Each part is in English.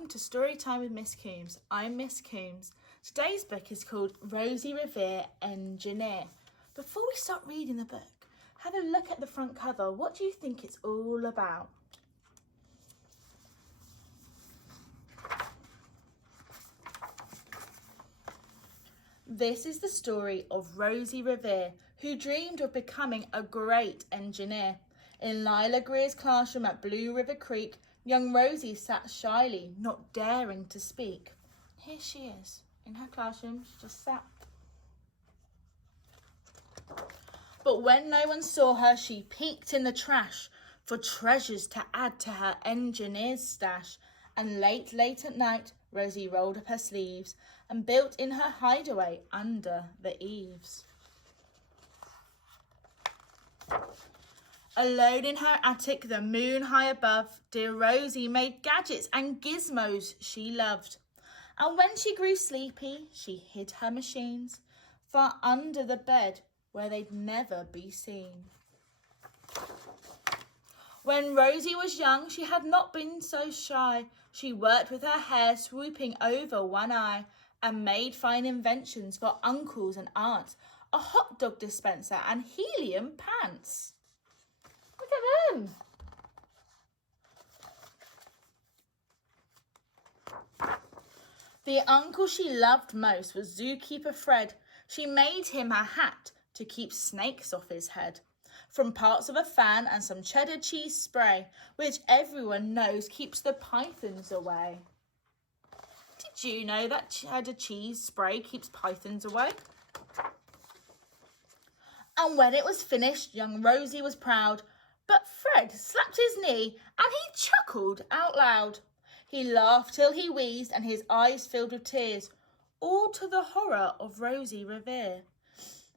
welcome to Storytime with Miss Coombs. I'm Miss Coombs. Today's book is called Rosie Revere, Engineer. Before we start reading the book, have a look at the front cover. What do you think it's all about? This is the story of Rosie Revere, who dreamed of becoming a great engineer. In Lila Greer's classroom at Blue River Creek, young Rosie sat shyly, not daring to speak. Here she is, in her classroom, she just sat. But when no one saw her, she peeked in the trash for treasures to add to her engineer's stash. And late at night, Rosie rolled up her sleeves and built in her hideaway under the eaves. Alone in her attic, the moon high above, dear Rosie made gadgets and gizmos she loved. And when she grew sleepy, she hid her machines far under the bed where they'd never be seen. When Rosie was young, she had not been so shy. She worked with her hair swooping over one eye and made fine inventions for uncles and aunts, a hot dog dispenser and helium pants. Look at them. The uncle she loved most was zookeeper Fred. She made him a hat to keep snakes off his head, from parts of a fan and some cheddar cheese spray, which everyone knows keeps the pythons away. Did you know that cheddar cheese spray keeps pythons away? And when it was finished, young Rosie was proud, but Fred slapped his knee and he chuckled out loud. He laughed till he wheezed and his eyes filled with tears, all to the horror of Rosie Revere,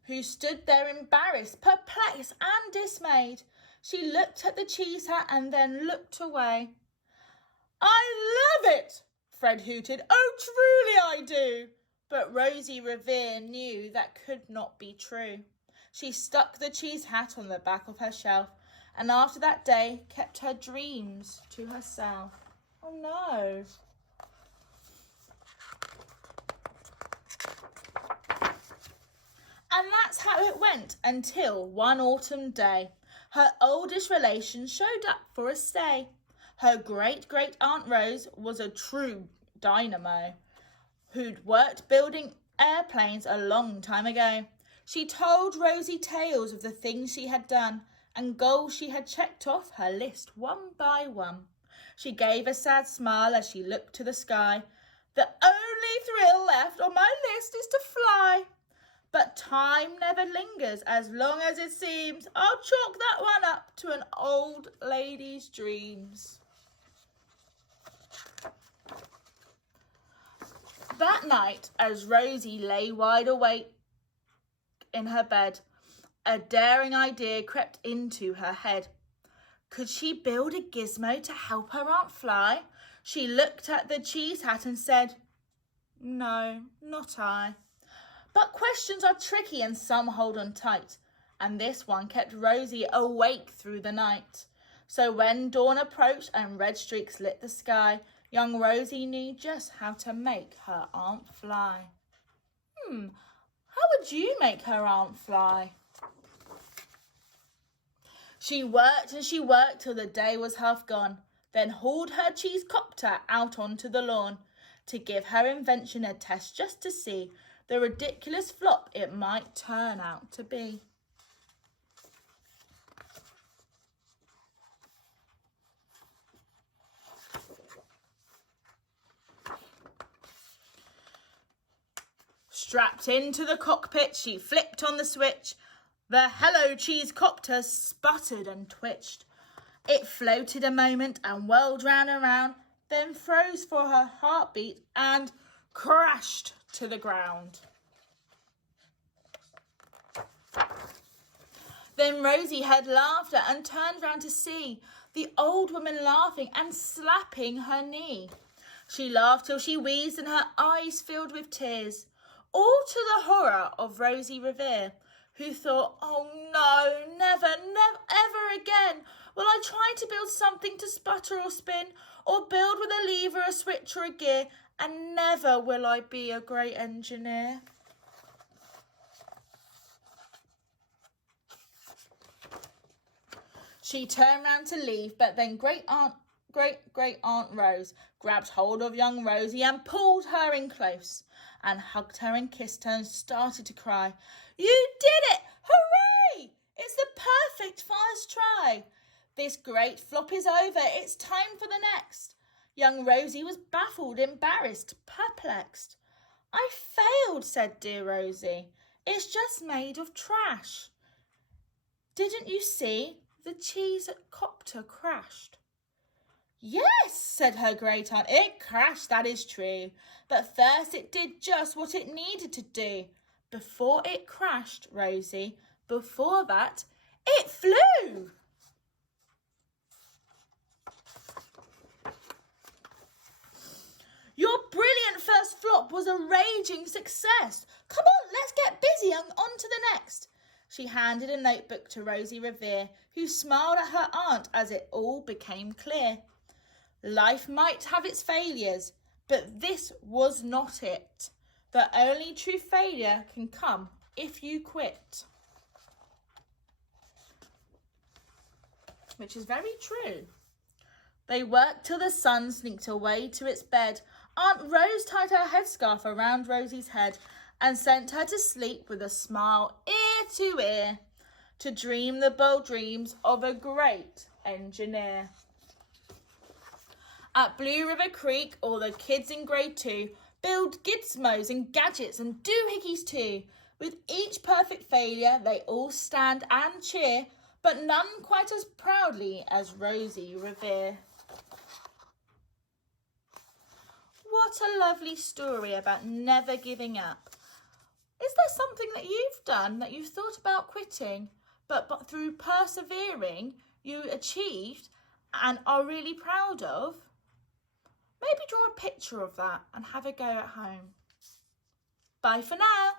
who stood there embarrassed, perplexed and dismayed. She looked at the cheese hat and then looked away. "I love it," Fred hooted. "Oh, truly I do." But Rosie Revere knew that could not be true. She stuck the cheese hat on the back of her shelf and after that day kept her dreams to herself. Oh no. And that's how it went until one autumn day. Her oldest relation showed up for a stay. Her great-great-aunt Rose was a true dynamo who'd worked building airplanes a long time ago. She told Rosie tales of the things she had done and goals she had checked off her list one by one. She gave a sad smile as she looked to the sky. "The only thrill left on my list is to fly. But time never lingers as long as it seems. I'll chalk that one up to an old lady's dreams." That night, as Rosie lay wide awake in her bed, a daring idea crept into her head. Could she build a gizmo to help her aunt fly? She looked at the cheese hat and said, "No, not I." But questions are tricky and some hold on tight, and this one kept Rosie awake through the night. So when dawn approached and red streaks lit the sky, young Rosie knew just how to make her aunt fly. How would you make her aunt fly? She worked and she worked till the day was half gone, then hauled her cheese copter out onto the lawn to give her invention a test just to see the ridiculous flop it might turn out to be. Strapped into the cockpit, she flipped on the switch. The Hello Cheese copter sputtered and twitched. It floated a moment and whirled round and round, then froze for her heartbeat and crashed to the ground. Then Rosie heard laughter and turned round to see the old woman laughing and slapping her knee. She laughed till she wheezed and her eyes filled with tears, all to the horror of Rosie Revere, who thought, "Oh no, never, ever again Will I try to build something to sputter or spin, or build with a lever, a switch or a gear, and never will I be a great engineer. She turned round to leave, but then great Aunt Rose grabbed hold of young Rosie and pulled her in close and hugged her and kissed her and started to cry. You did it! Hooray! It's the perfect first try. This great flop is over. It's time for the next. Young Rosie was baffled, embarrassed, perplexed. I failed, said dear Rosie. It's just made of trash. Didn't you see? The cheese copter crashed. Yes, said her great aunt, it crashed, that is true. But first it did just what it needed to do. Before it crashed, Rosie, before that, it flew. Your brilliant first flop was a raging success. Come on, let's get busy and on to the next. She handed a notebook to Rosie Revere, who smiled at her aunt as it all became clear. Life might have its failures, but this was not it. The only true failure can come if you quit. Which is very true. They worked till the sun sneaked away to its bed. Aunt Rose tied her headscarf around Rosie's head and sent her to sleep with a smile ear to ear, to dream the bold dreams of a great engineer. At Blue River Creek, all the kids in grade 2 build gizmos and gadgets and doohickeys too. With each perfect failure, they all stand and cheer, but none quite as proudly as Rosie Revere. What a lovely story about never giving up. Is there something that you've done that you've thought about quitting, but through persevering you achieved and are really proud of? Maybe draw a picture of that and have a go at home. Bye for now.